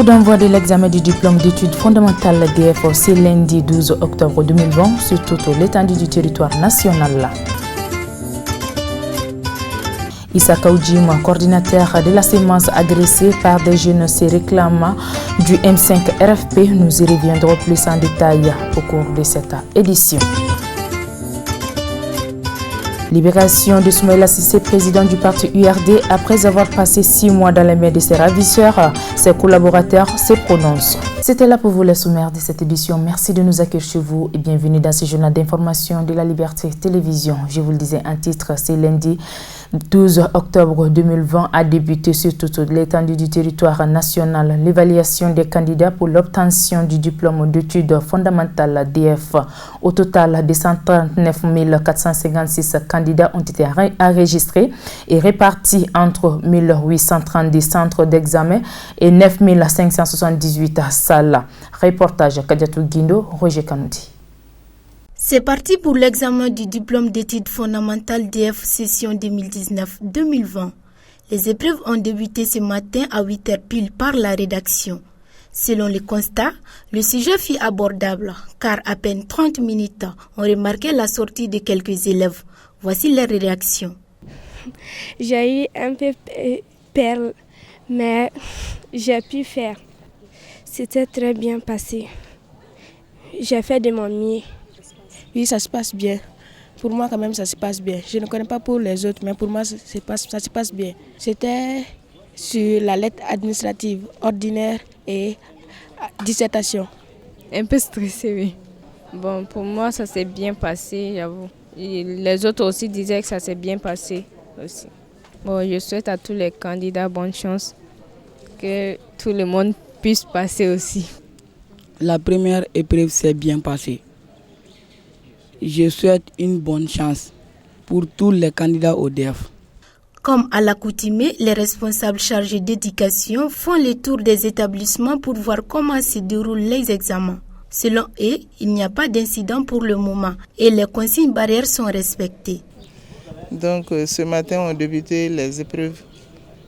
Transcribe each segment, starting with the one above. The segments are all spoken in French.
Coup d'envoi de l'examen du diplôme d'études fondamentales DF, c'est lundi 12 octobre 2020 sur toute l'étendue du territoire national. Issa Kaoudjim, coordinateur de la sémence agressée par des jeunes, se réclame du M5 RFP. Nous y reviendrons plus en détail au cours de cette édition. Libération de Soumaïla Cissé, président du parti URD, après avoir passé 6 mois dans les mains de ses ravisseurs. Ses collaborateurs se prononcent. C'était là pour vous les sommaires de cette édition. Merci de nous accueillir chez vous et bienvenue dans ce journal d'information de la Liberté Télévision. Je vous le disais en titre, c'est lundi 12 octobre 2020 a débuté sur toute l'étendue du territoire national l'évaluation des candidats pour l'obtention du diplôme d'études fondamentales DF. Au total, des 139 456 candidats ont été enregistrés et répartis entre 1830 centres d'examen et 9 578 salles. Reportage Kadiatou Guindo, Roger Kanouti. C'est parti pour l'examen du diplôme d'études fondamentales DF session 2019-2020. Les épreuves ont débuté ce matin à 8h pile par la rédaction. Selon les constats, le sujet fut abordable car à peine 30 minutes ont remarqué la sortie de quelques élèves. Voici leur réaction. J'ai eu un peu peur, mais j'ai pu faire. C'était très bien passé. J'ai fait de mon mieux. Oui, ça se passe bien. Pour moi, quand même, ça se passe bien. Je ne connais pas pour les autres, mais pour moi, ça se passe bien. C'était sur la lettre administrative ordinaire et dissertation. Un peu stressé, oui. Bon, pour moi, ça s'est bien passé, j'avoue. Et les autres aussi disaient que ça s'est bien passé aussi. Bon, je souhaite à tous les candidats bonne chance, que tout le monde puisse passer aussi. La première épreuve s'est bien passée. Je souhaite une bonne chance pour tous les candidats au DF. Comme à l'accoutumée, les responsables chargés d'éducation font le tour des établissements pour voir comment se déroulent les examens. Selon eux, il n'y a pas d'incident pour le moment et les consignes barrières sont respectées. Donc ce matin, on a débuté les épreuves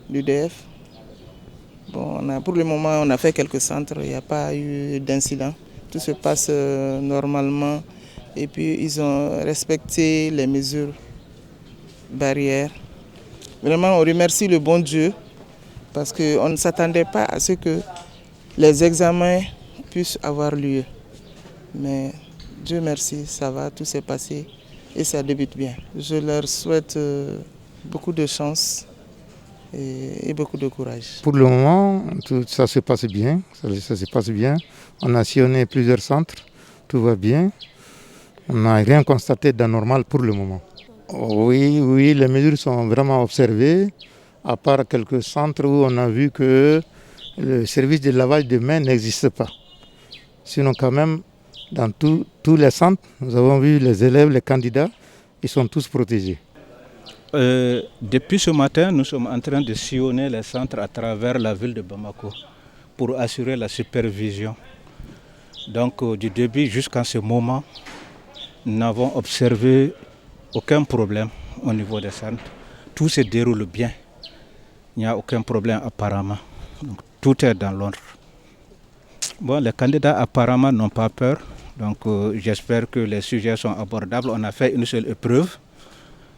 du DF. Bon, pour le moment, on a fait quelques centres, il n'y a pas eu d'incident. Tout se passe normalement. Et puis ils ont respecté les mesures barrières. Vraiment, on remercie le bon Dieu parce qu'on ne s'attendait pas à ce que les examens puissent avoir lieu. Mais Dieu merci, ça va, tout s'est passé et ça débute bien. Je leur souhaite beaucoup de chance et beaucoup de courage. Pour le moment, ça se passe bien. Ça se passe bien. On a sillonné plusieurs centres, tout va bien. On n'a rien constaté d'anormal pour le moment. Oui, les mesures sont vraiment observées, à part quelques centres où on a vu que le service de lavage de mains n'existe pas. Sinon quand même, dans tous les centres, nous avons vu les élèves, les candidats, ils sont tous protégés. Depuis ce matin, nous sommes en train de sillonner les centres à travers la ville de Bamako pour assurer la supervision. Donc du début jusqu'à ce moment, nous n'avons observé aucun problème au niveau des centres. Tout se déroule bien. Il n'y a aucun problème apparemment. Donc, tout est dans l'ordre. Bon, les candidats apparemment n'ont pas peur. Donc j'espère que les sujets sont abordables. On a fait une seule épreuve,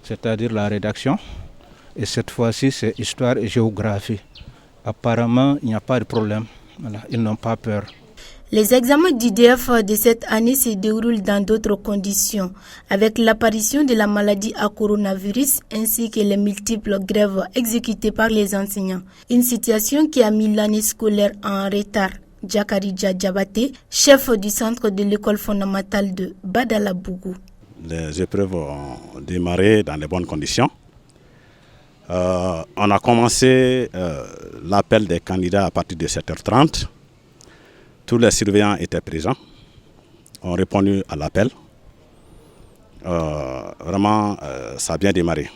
c'est-à-dire la rédaction. Et cette fois-ci, c'est histoire et géographie. Apparemment, il n'y a pas de problème. Voilà, ils n'ont pas peur. Les examens d'IDF de cette année se déroulent dans d'autres conditions, avec l'apparition de la maladie à coronavirus ainsi que les multiples grèves exécutées par les enseignants. Une situation qui a mis l'année scolaire en retard. Djakarija Djabate, chef du centre de l'école fondamentale de Badalabougou. Les épreuves ont démarré dans les bonnes conditions. On a commencé l'appel des candidats à partir de 7h30. Tous les surveillants étaient présents, ont répondu à l'appel. Vraiment, ça a bien démarré.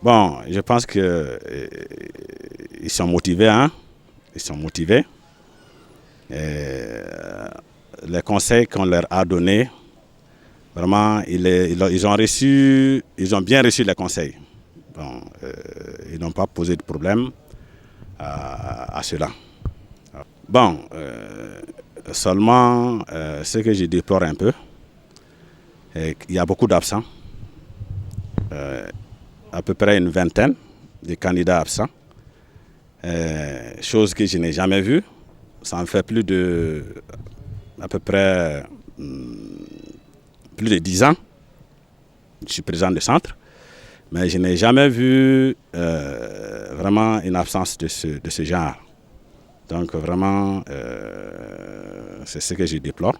Bon, je pense qu'ils sont motivés, hein? Ils sont motivés. Et les conseils qu'on leur a donnés, vraiment, ils ont bien reçu les conseils. Bon, ils n'ont pas posé de problème à cela. Bon, seulement ce que je déplore un peu, il y a beaucoup d'absents, à peu près une vingtaine de candidats absents, chose que je n'ai jamais vue. Ça en fait plus de à peu près plus de 10 ans. Je suis président du centre, mais je n'ai jamais vu vraiment une absence de ce genre. Donc vraiment, c'est ce que je déplore.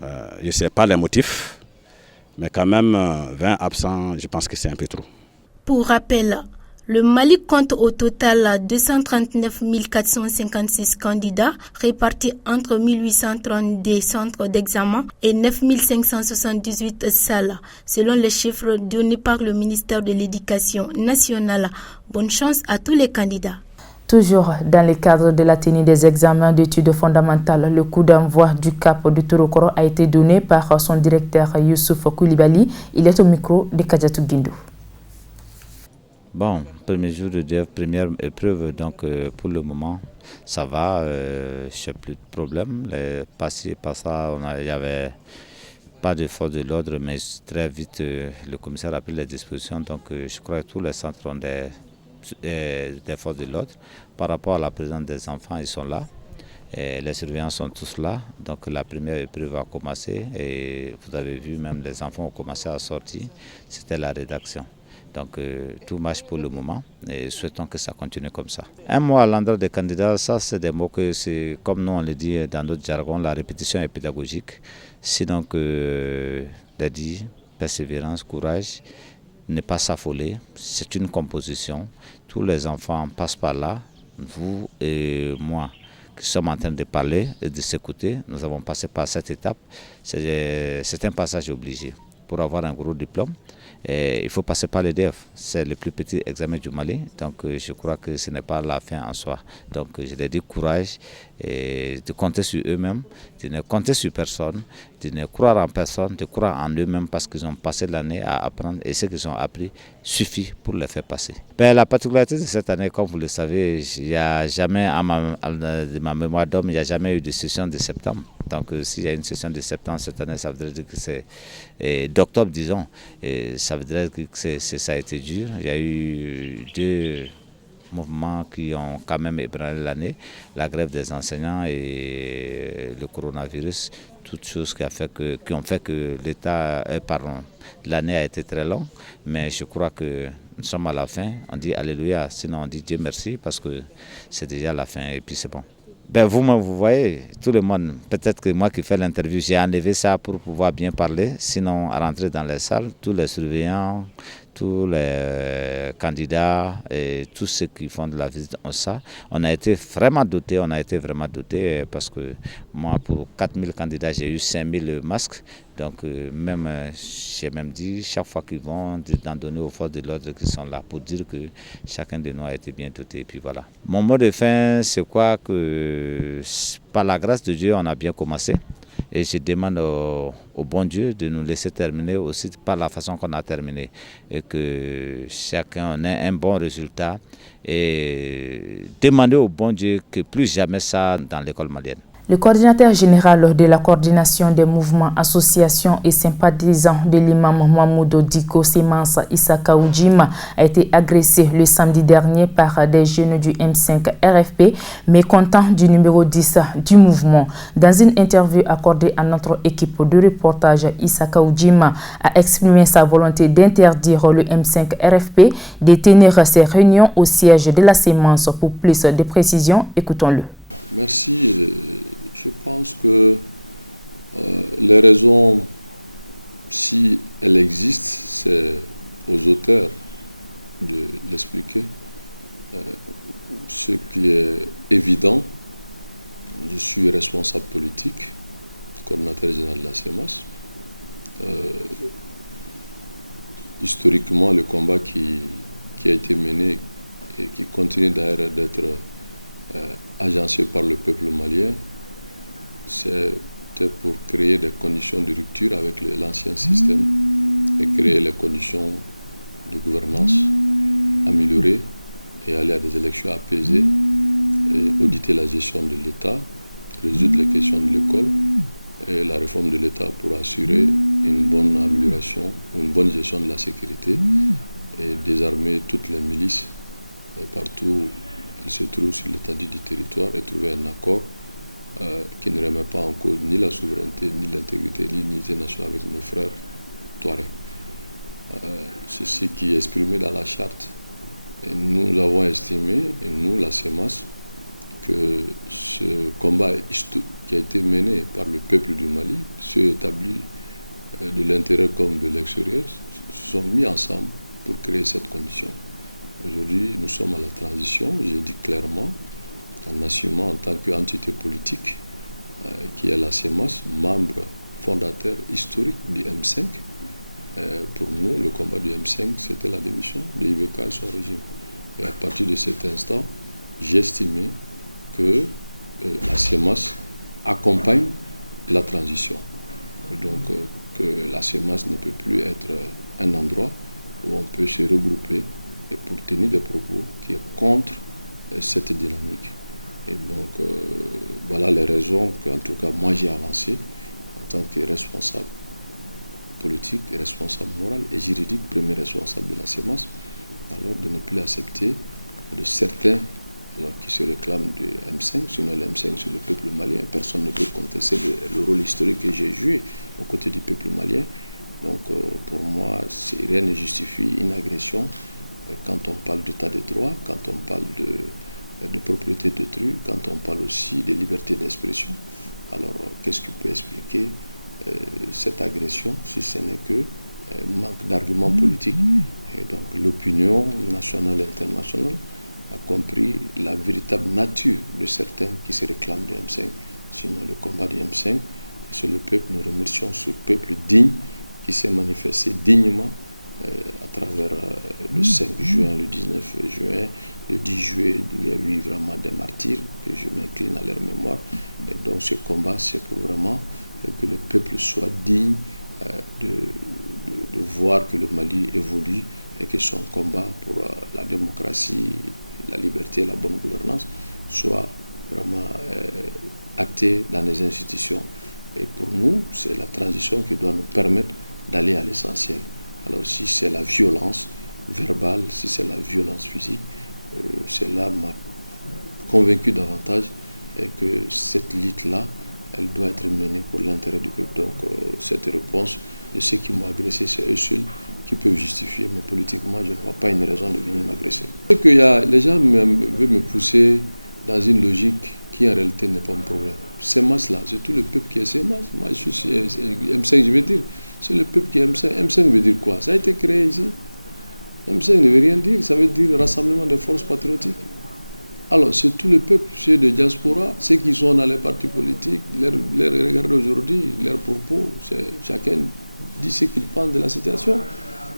Je ne sais pas les motifs, mais quand même 20 absents, je pense que c'est un peu trop. Pour rappel, le Mali compte au total 239 456 candidats répartis entre 1832 centres d'examen et 9 578 salles, selon les chiffres donnés par le ministère de l'Éducation nationale. Bonne chance à tous les candidats. Toujours dans le cadre de la tenue des examens d'études fondamentales, le coup d'envoi du cap du Torokoro a été donné par son directeur Youssouf Koulibaly. Il est au micro de Kadiatou Guindou. Bon, premier jour de DEF, première épreuve, donc pour le moment, ça va, je n'ai plus de problème. Passé par ça, il n'y avait pas de force de l'ordre, mais très vite, le commissaire a pris les dispositions. Donc je crois que tous les centres ont des forces de l'ordre. Par rapport à la présence des enfants, ils sont là. Et les surveillants sont tous là. Donc la première épreuve a commencé. Et vous avez vu, même les enfants ont commencé à sortir. C'était la rédaction. Donc tout marche pour le moment et souhaitons que ça continue comme ça. Un mot à l'endroit des candidats, ça c'est des mots que c'est, comme nous on le dit dans notre jargon, la répétition est pédagogique. Sinon que dit persévérance, courage, ne pas s'affoler, c'est une composition. Tous les enfants passent par là, vous et moi qui sommes en train de parler et de s'écouter, nous avons passé par cette étape. C'est un passage obligé pour avoir un gros diplôme. Et il faut passer par les DEF, c'est le plus petit examen du Mali, donc je crois que ce n'est pas la fin en soi. Donc je leur dis courage et de compter sur eux-mêmes, de ne compter sur personne, de ne croire en personne, de croire en eux-mêmes parce qu'ils ont passé l'année à apprendre et ce qu'ils ont appris suffit pour les faire passer. Ben, la particularité de cette année, comme vous le savez, il n'y a jamais, de ma mémoire d'homme, il n'y a jamais eu de session de septembre. Donc s'il y a une session de septembre cette année, ça voudrait dire que c'est d'octobre, disons, et ça voudrait dire que ça a été dur. Il y a eu 2 mouvements qui ont quand même ébranlé l'année, la grève des enseignants et le coronavirus, toutes choses qui ont fait que l'année a été très longue, mais je crois que nous sommes à la fin. On dit Alléluia, sinon on dit Dieu merci parce que c'est déjà la fin et puis c'est bon. Ben vous voyez, tout le monde, peut-être que moi qui fais l'interview, j'ai enlevé ça pour pouvoir bien parler, sinon à rentrer dans les salles, tous les surveillants, tous les candidats et tous ceux qui font de la visite ont ça. On a été vraiment dotés, parce que moi pour 4000 candidats, j'ai eu 5000 masques. Donc j'ai même dit, chaque fois qu'ils vont, d'en donner aux forces de l'ordre qui sont là pour dire que chacun de nous a été bien doté. Et puis voilà. Mon mot de fin, c'est quoi que par la grâce de Dieu, on a bien commencé. Et je demande au bon Dieu de nous laisser terminer aussi par la façon qu'on a terminé. Et que chacun ait un bon résultat. Et demander au bon Dieu que plus jamais ça dans l'école malienne. Le coordinateur général de la coordination des mouvements, associations et sympathisants de l'imam Mahmoud Diko Semans Issaka Oudjima a été agressé le samedi dernier par des jeunes du M5 RFP, mécontents du numéro 10 du mouvement. Dans une interview accordée à notre équipe de reportage, Issaka Oudjima a exprimé sa volonté d'interdire le M5 RFP de tenir ses réunions au siège de la Semence. Pour plus de précisions, écoutons-le. Merci. Je pense que les raisons, si elles existent, c'est aux auteurs de l'expliquer. Ce qui est évident, je suis responsable politique, coordinateur général de la CEMAS. Historiquement, le combat qui a été mené et qui continue d'ailleurs d'être agencé par le peuple malien, c'était pour créer des conditions de rupture avec l'ancien système et créer les conditions de gouvernance améliorées et aller à des élections apaisées auditer la gestion de l'État, résoudre les questions de l'école et la réforme de l'État pour assurer une bonne amélioration, une bonne gestion de la sécurité et désarmer toutes les milices partout où elles se trouvent sur l'étendue du territoire et trouver un accord qui ne remet pas en cause ni la souveraineté, ni l'intégrité, ni l'unité nationale avec nos frères Touaregs. C'est ce qui est exprimé dans la charte. Et nous avons estimé, et nous, la CEMAS, que ce combat qui a été mené par le peuple du Mali, ceux établis de l'intérieur comme de l'extérieur, se sont mis ensemble pour créer cette condition. Aujourd'hui, nous sommes à la transition, j'ai dit clairement, en assumant en tant qu'entité politique, qui est la CEMAS, membre fondateur historique du M5. Pour nous, le combat du M5, c'était la démission de IBK et son régime. Et à partir de cet instant, j'ai estimé que la CEMAS accompagne la transition. Donc que la CEMAS ne peut plus être un endroit où on peut se regrouper et pour tenir des propos qui est contre cette dynamique. Et donc voilà les raisons qu'en tout cas moi j'ai avancées en tant que responsable politique, responsable moral et juridique, premier responsable de la CEMAS, alors de ne plus accepter de certains alors qui se réclament du M5, sinon le M5 c'est le peuple malien, personne ne peut contester le rôle historique que j'ai joué aux côtés du peuple malien. Donc pour moi, rien ne justifie une agression quand on parle d'état de droit, quand on parle de propriété d'autrui, quand on parle aussi de liberté d'expression. Alors qu'est-ce qui peut expliquer cette agression si ce n'est que manque d'arguments politiques? Et donc l'opinion nationale et internationale a compris la véritable nature de certains qui se réclament du M5. Sinon le combat du M5, c'est le peuple, nous remercions ce peuple digne qui s'est manifesté dignement à travers le 5 juin, le 19 juin, le 10 juillet, où il y a eu vraiment des martyrs, que je m'incline à leur mémoire. Et donc ce combat, c'est pour vraiment que le peuple soit digne de voir que le Mali évolue et que son combat pour la démocratie, la liberté et la bonne gouvernance soit vraiment acté dans les institutions. Et pour nous, c'est la transition qui doit nous permettre d'aller à l'essentiel. Alors si c'est la violence verbale, si c'est la violence physique, cela m'a convaincu davantage que cette lutte-là, elle doit être menée pour l'intérêt du peuple. Donc cette réponse de ceux qui m'ont agressé, c'est eux seuls qui peuvent justifier, mais politiquement, je ne vois pas une raison de venir m'agresser. Les gens veulent me pousser dans une logique qui en réalité n'est pas un problème. CEMAS là, c'est tout le peuple qui est CEMAS. Moi je suis M5, je veux dire, c'est le peuple qui est M5. M5 veut dire quoi? Ça a été créé ici. M5 ne veut rien dire, ça veut dire Rassemblement des forces patriotiques. Alors c'est tout le peuple, ceux de diaspora, ceux qui sont dans les partis politiques, les regarder aujourd'hui, leurs propos, chacun dit ce qu'il pense de la situation.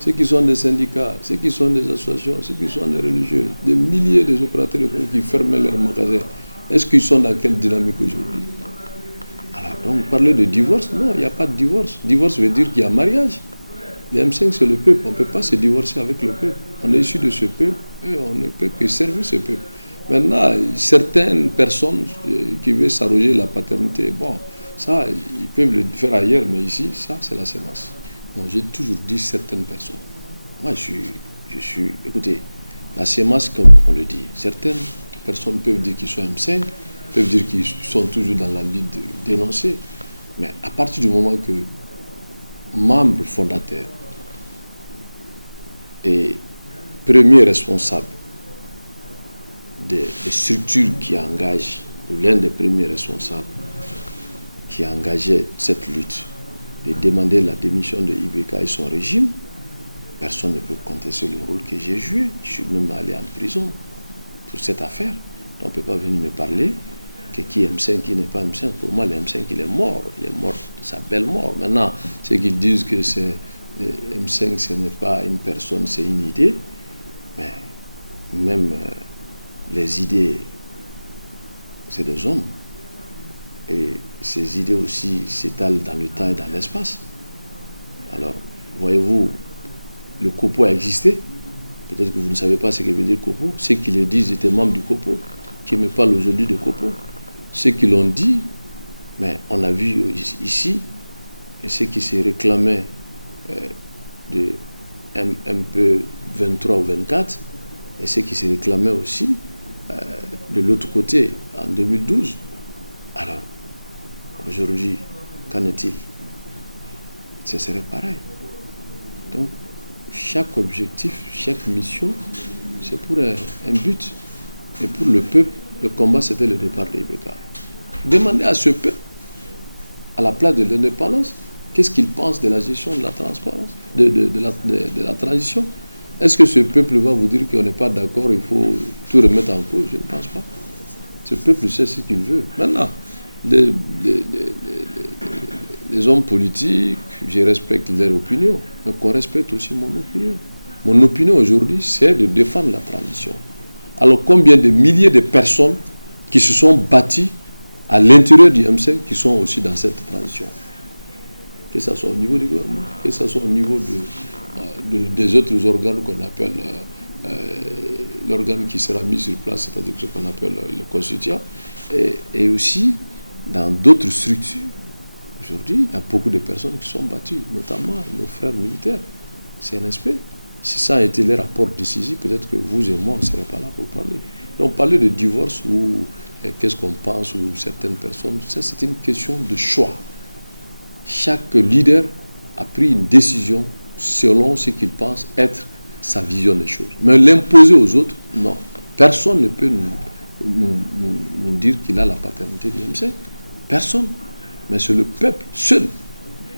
Ceux qui sont des syndicats, ceux qui sont des associations, ceux qui sont des religieux, des milliers d'opérateurs économiques qui ferment leurs magasins. Est-ce qu'ils sont dans quelle dynamique aujourd'hui? Alors donc parler de divorce, non, il n'y a pas de divorce. Divorce veut dire qu'il y a mariage. Le M5 c'est le peuple, on ne peut pas se divorcer avec le peuple. On est issu de ce peuple et on ne peut que servir ce peuple. Maintenant, certaines personnes qui veulent s'arroger la paternité, bon, ça, ils peuvent le faire ailleurs, mais ici, ça, c'est la CEMAS. Non, j'ai toujours dit certaines personnes. Moi, je suis, écoutez, la CEMAS, comme on le dit, certaines personnes peuvent dire qu'ils sont M5, peuvent dire qu'ils sont toujours dans la lutte de dénoncer, mais à partir du moment que membre fondateur et premier responsable des structures qui engagent, ou l'un des premiers responsables qui a engagé cette lutte, de demander la démission de IBK et son régime, personne ne peut contester le rôle que j'ai joué. Je suis même allé en prison pour cette affaire. Donc on ne peut pas venir me parler que qui est M5, qui n'est pas M5. Pour moi, le M5, il est mort de sa belle mort. Maintenant, ceux qui disent que c'est M5, ce n'est pas une personne, c'est une idée, mais même les idées, c'est des hommes. Et ces idées aussi s'étalent dans le temps et dans l'espace. Alors, voyez-vous, le COPO a existé. Peut-être que vous ne savez pas ce que veut dire COPO. Ceux qui le disent étaient membres du COPO. qui me parle aujourd'hui de Kopo. Ceux qui l'ont dit, mais on a vu ici, et ceux qui se réclamaient de MP 23 ou 24, et ceux qui se réclamaient aussi de l'autre côté en 2012. Alors, aujourd'hui, qu'en est-il? Ce serait pareil. Donc, chaque objectif, chaque mission, c'est pour un but. Et pour le peuple, le combat, c'était le départ de l'IBK. Demandez à ce peuple, à la place de l'indépendance, qu'est-ce qu'il pense de la gestion de la transparence, de la transition. Est-ce que ce peuple va vous dire qu'on n'est pas d'accord, il faut tout remettre en cause? Je ne pense pas. Ce peuple sait ce qu'il veut. Maintenant, les hommes politiques, je respecte leur opinion, mais qu'on respecte aussi mon opinion. Mon opinion aujourd'hui, c'est de défendre la transition. Alors combien de milliers de personnes qui se sont bâties à l'intérieur du M5 qui sont aussi dans cette transition? Que ce soit au niveau du gouvernement, que ce soit au niveau des autres organes qu'on appelle l'organe qui sera mis sur place, c'est-à-dire ce qu'on appelle le constituant, et aussi dans d'autres structures. Aujourd'hui, il y a beaucoup de personnes qui sont battues, notamment nos frères militaires, CNSP. Si ça a été les rapports décisifs, peut-être que vous et moi, on ne serait pas là pour parler. Donc parler de divorce ou qu'est-ce qu'on pense, ou certaines personnes, ça c'est une question de choix. Chaque leader a pris une décision selon ce qu'il pense être sa vision des choses. Mais l'imposer aux autres, non. Personne ne peut nous dire qu'il a la paternité du MC. Personne. Mais c'est le peuple seul.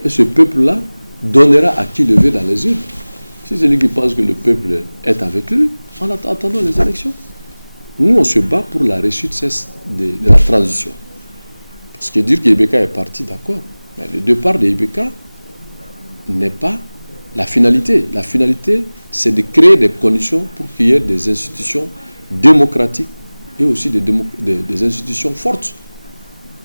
Et ce peuple-là donnera à qui le veut dans les urnes. Si c'est lui qui pense que le peuple est avec lui, en attendant les élections. Nous, on se bat pour la réussite de la transition. Parce que dire qu'IBK est parti, d'accord. Mais le départ de IBK n'est pas la finalité. La finalité, c'est de créer des conditions pour qu'il y ait des institutions démocratiques et aussi des institutions fortes.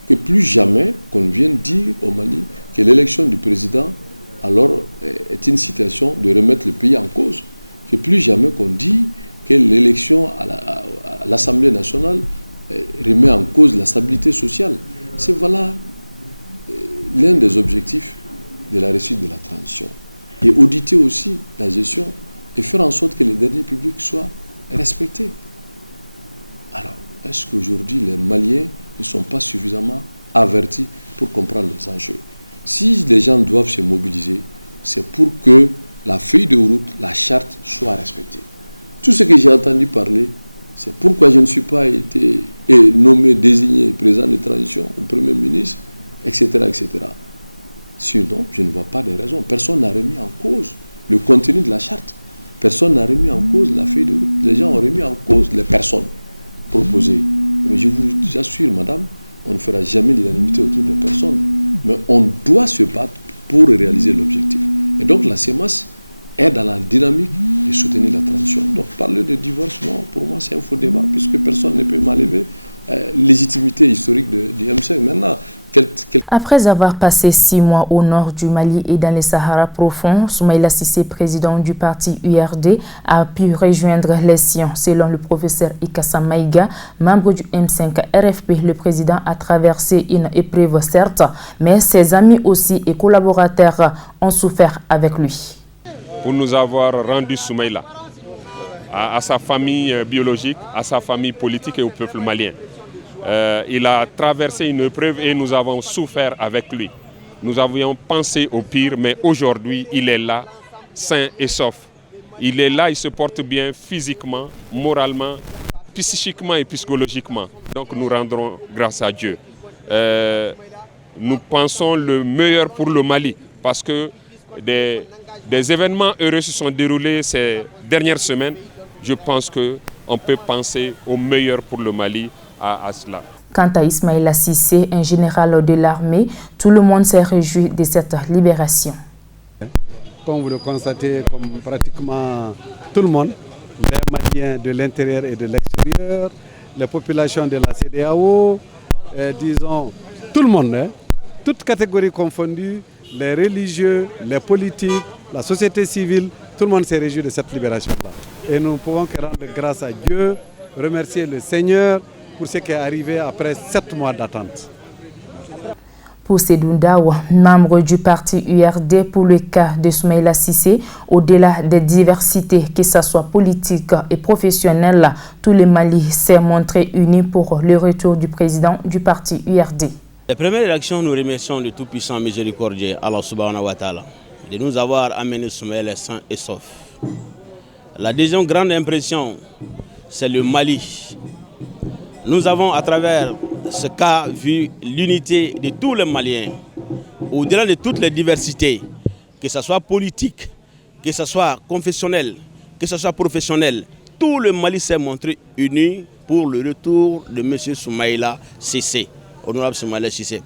Que plus jamais qu'on vienne dire au Mali que l'élection du président alors est une situation de remettre le pays en cause. Que plus jamais qu'on dit que l'élection à l'Assemblée nationale remet en cause la stabilité sociale. C'est voilà l'un des objectifs de la réussite de la transition. Et auditer aussi la gestion et faire en sorte que les deniers publics soient respectés. Alors, est-ce qu'aujourd'hui les Maliens ne sont pas suffisamment avertis pour comprendre les enjeux? Si les gens doivent se mobiliser, c'est pour que la feuille de route, la charte soit respectée. Tout ce que j'ai entendu parler, c'est pourquoi je ne suis pas été nommé, désigné président de transition ou premier ministre, etc., etc. Sinon, je ne vois pas de raison. Personne n'a remis en cause le contenu de la charte. Personne n'a remis en cause la feuille de route. Les gens ont remis en cause les personnes proposées. Mais je vous assure, madame, on ne fera jamais l'unanimité autour des personnes. Mais on doit se battre pour réaliser l'objectif. Et donc la CEMAS est dans la dynamique de soutenir la transition. Donc parler de divorce, non, pour moi c'est un faux débat, puisque personne ne peut m'enlever légitimité historique du M5. Maintenant, Après avoir passé 6 mois au nord du Mali et dans les Sahara profonds, Soumaïla Cissé, président du parti URD, a pu rejoindre les siens. Selon le professeur Ikassa Maïga, membre du M5 RFP, le président a traversé une épreuve certes, mais ses amis aussi et collaborateurs ont souffert avec lui. Pour nous avoir rendu Soumaïla à sa famille biologique, à sa famille politique et au peuple malien. Il a traversé une épreuve et nous avons souffert avec lui. Nous avions pensé au pire, mais aujourd'hui, il est là, sain et sauf. Il est là, il se porte bien physiquement, moralement, psychiquement et psychologiquement. Donc nous rendrons grâce à Dieu. Nous pensons le meilleur pour le Mali, parce que des événements heureux se sont déroulés ces dernières semaines. Je pense qu'on peut penser au meilleur pour le Mali à cela. Quant à Ismaïla Cissé, un général de l'armée, tout le monde s'est réjoui de cette libération. Comme vous le constatez, comme pratiquement tout le monde, les Maliens de l'intérieur et de l'extérieur, les populations de la CEDEAO, disons tout le monde, toutes catégories confondues, les religieux, les politiques, la société civile, tout le monde s'est réjoui de cette libération-là. Et nous ne pouvons que rendre grâce à Dieu, remercier le Seigneur pour ce qui est arrivé après 7 mois d'attente. Pour Seydou Ndaw, membre du parti URD, pour le cas de Soumaïla Cissé, au-delà des diversités, que ce soit politique et professionnelle, tout le Mali s'est montré uni pour le retour du président du parti URD. La première réaction, nous remercions le tout-puissant miséricordieux, Allah subhanahu wa ta'ala, de nous avoir amené Soumaïla sain et sauf. La deuxième grande impression, c'est le Mali. Nous avons à travers ce cas vu l'unité de tous les Maliens, au-delà de toutes les diversités, que ce soit politique, que ce soit confessionnel, que ce soit professionnel. Tout le Mali s'est montré uni pour le retour de M. Soumaïla Cissé, honorable Soumaïla Cissé.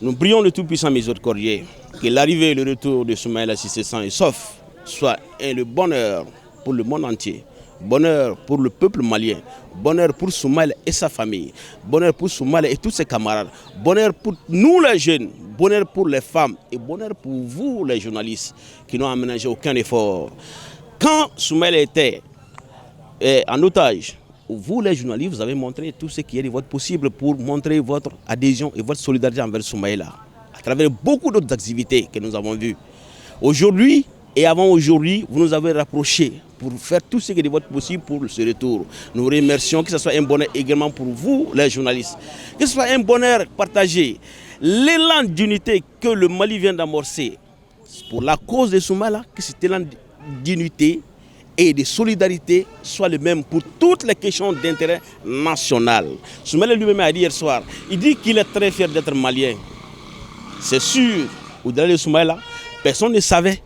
Nous prions le tout-puissant miséricordieux que l'arrivée et le retour de Soumaïla Cissé sain et sauf soit le bonheur pour le monde entier. Bonheur pour le peuple malien, bonheur pour Soumaïla et sa famille, bonheur pour Soumaïla et tous ses camarades, bonheur pour nous les jeunes, bonheur pour les femmes et bonheur pour vous les journalistes qui n'ont aménagé aucun effort. Quand Soumaïla était en otage, vous les journalistes, vous avez montré tout ce qui est de votre possible pour montrer votre adhésion et votre solidarité envers Soumaïla, à travers beaucoup d'autres activités que nous avons vues. Aujourd'hui et avant aujourd'hui, vous nous avez rapprochés pour faire tout ce qui est de votre possible pour ce retour. Nous remercions, que ce soit un bonheur également pour vous, les journalistes. Que ce soit un bonheur partagé. L'élan d'unité que le Mali vient d'amorcer pour la cause de Soumaïla, que cet élan d'unité et de solidarité soit le même pour toutes les questions d'intérêt national. Soumaïla lui-même a dit hier soir, il dit qu'il est très fier d'être malien. C'est sûr, au-delà de Soumaïla, personne ne savait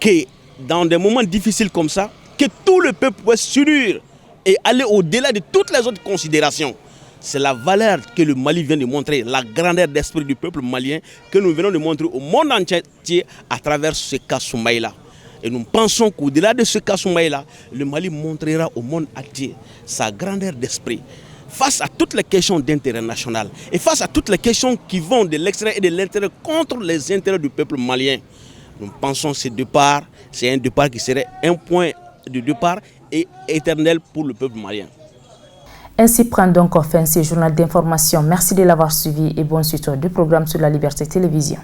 que dans des moments difficiles comme ça, que tout le peuple pouvait s'unir et aller au-delà de toutes les autres considérations. C'est la valeur que le Mali vient de montrer, la grandeur d'esprit du peuple malien que nous venons de montrer au monde entier à travers ce cas Soumaïla. Et nous pensons qu'au-delà de ce cas Soumaïla, le Mali montrera au monde entier sa grandeur d'esprit face à toutes les questions d'intérêt national et face à toutes les questions qui vont de l'extérieur et de l'intérieur contre les intérêts du peuple malien. Nous pensons que c'est un départ qui serait un point de départ et éternel pour le peuple malien. Ainsi prend donc fin ce journal d'information. Merci de l'avoir suivi et bonne suite de programmes sur la Liberté Télévision.